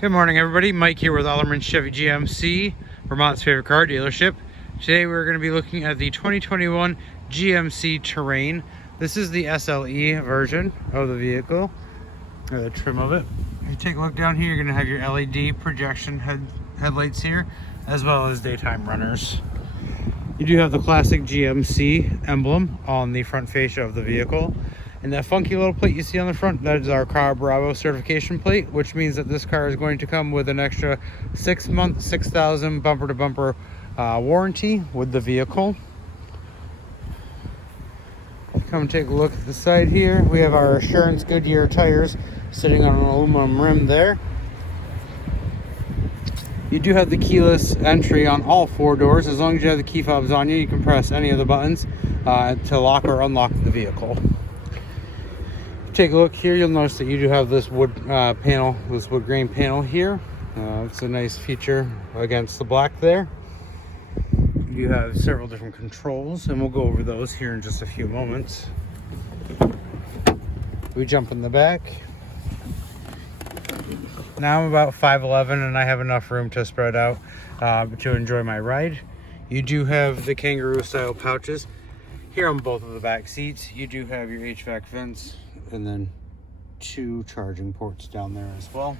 Good morning, everybody. Mike here with Alderman Chevy GMC, Vermont's favorite car dealership. Today we're going to be looking at the 2021 GMC Terrain. This is the SLE version of the vehicle, or the trim of it. If you take a look down here, you're going to have your LED projection headlights here, as well as daytime runners. You do have the classic GMC emblem on the front fascia of the vehicle. And that funky little plate you see on the front, that is our Car Bravo certification plate, which means that this car is going to come with an extra 6-month, 6,000 bumper-to-bumper warranty with the vehicle. Come take a look at the side here. We have our Assurance Goodyear tires sitting on an aluminum rim there. You do have the keyless entry on all 4 doors. As long as you have the key fobs on you, you can press any of the buttons to lock or unlock the vehicle. Take a look here, you'll notice that you do have this wood panel, this wood grain panel here. It's a nice feature against the black there. You have several different controls, and we'll go over those here in just a few moments. We jump in the back. Now I'm about 5'11", and I have enough room to spread out to enjoy my ride. You do have the kangaroo style pouches here on both of the back seats. You do have your HVAC vents and then 2 charging ports down there as well.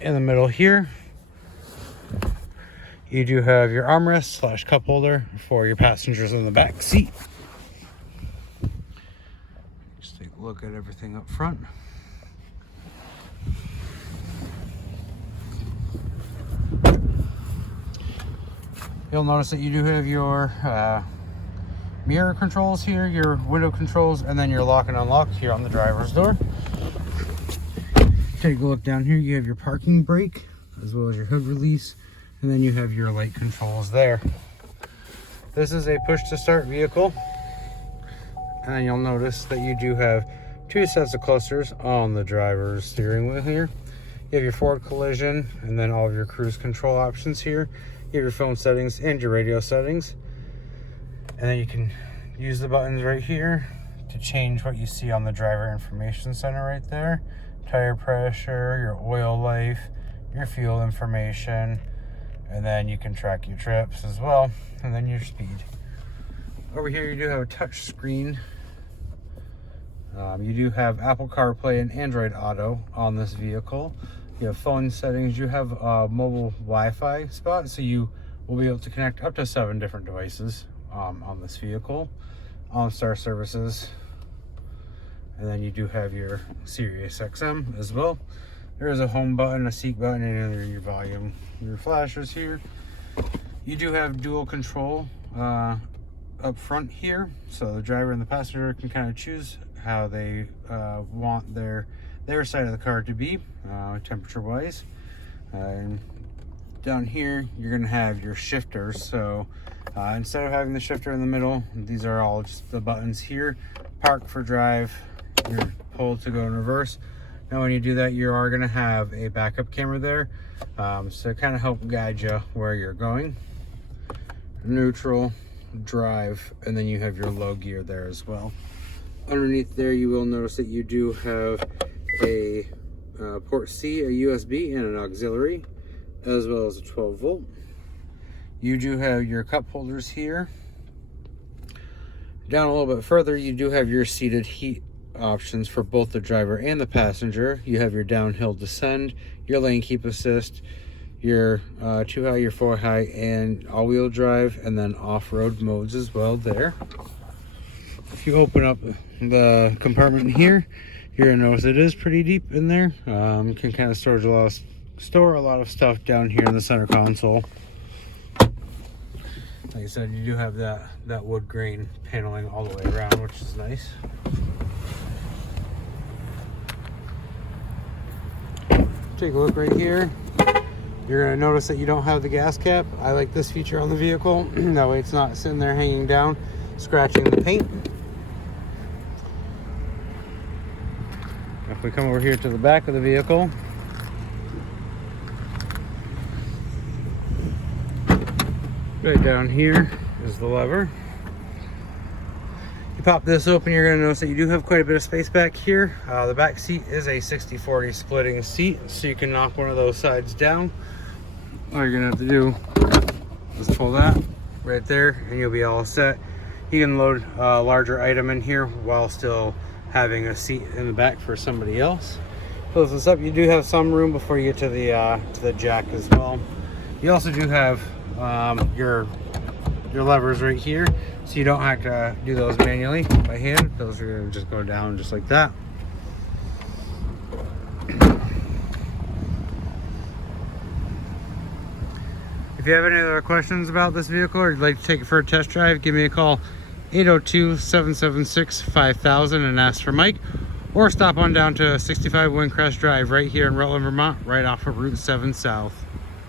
In the middle here, you do have your armrest / cup holder for your passengers in the back seat. Just take a look at everything up front. You'll notice that you do have your mirror controls here, your window controls, and then your lock and unlock here on the driver's door. Take a look down here, you have your parking brake as well as your hood release, and then you have your light controls there. This is a push to start vehicle, and then you'll notice that you do have 2 sets of clusters on the driver's steering wheel here. You have your forward collision and then all of your cruise control options here. You have your phone settings and your radio settings. And then you can use the buttons right here to change what you see on the driver information center right there. Tire pressure, your oil life, your fuel information, and then you can track your trips as well, and then your speed. Over here you do have a touch screen. You do have Apple CarPlay and Android Auto on this vehicle. You have phone settings. You have a mobile Wi-Fi spot, so you will be able to connect up to 7 different devices on this vehicle. OnStar services, and then you do have your Sirius XM as well. There is a home button, a seat button, and your volume, your flashers here. You do have dual control up front here, so the driver and the passenger can kind of choose how they want their side of the car to be, temperature wise. And down here you're going to have your shifters, so instead of having the shifter in the middle, these are all just the buttons here. Park for drive, your pull to go in reverse. Now when you do that, you are going to have a backup camera there, so kind of help guide you where you're going. Neutral, drive, and then you have your low gear there as well. Underneath there you will notice that you do have a port C, a USB, and an auxiliary, as well as a 12 volt. You do have your cup holders here. Down a little bit further, you do have your seated heat options for both the driver and the passenger. You have your downhill descend, your lane keep assist, your 2 high, your 4 high, and all-wheel drive, and then off-road modes as well there. If you open up the compartment here, you're gonna notice it is pretty deep in there. You can kind of store a lot of stuff down here in the center console. Like I said, you do have that wood grain paneling all the way around, which is nice. Take a look right here. You're going to notice that you don't have the gas cap. I like this feature on the vehicle. That way it's not sitting there hanging down, scratching the paint. If we come over here to the back of the vehicle, right down here is the lever. You Pop this open, you're going to notice that you do have quite a bit of space back here. The back seat is a 60/40 splitting seat, so you can knock one of those sides down. All you're going to have to do is pull that right there and you'll be all set. You can load a larger item in here while still having a seat in the back for somebody else. Close this up. You do have some room before you get to the jack as well. You also do have your levers right here, so you don't have to do those manually by hand. Those are going to just go down just like that. If you have any other questions about this vehicle or you'd like to take it for a test drive, give me a call 802-776-5000 and ask for Mike, or stop on down to 65 Windcrest Drive right here in Rutland, Vermont, right off of Route 7 South.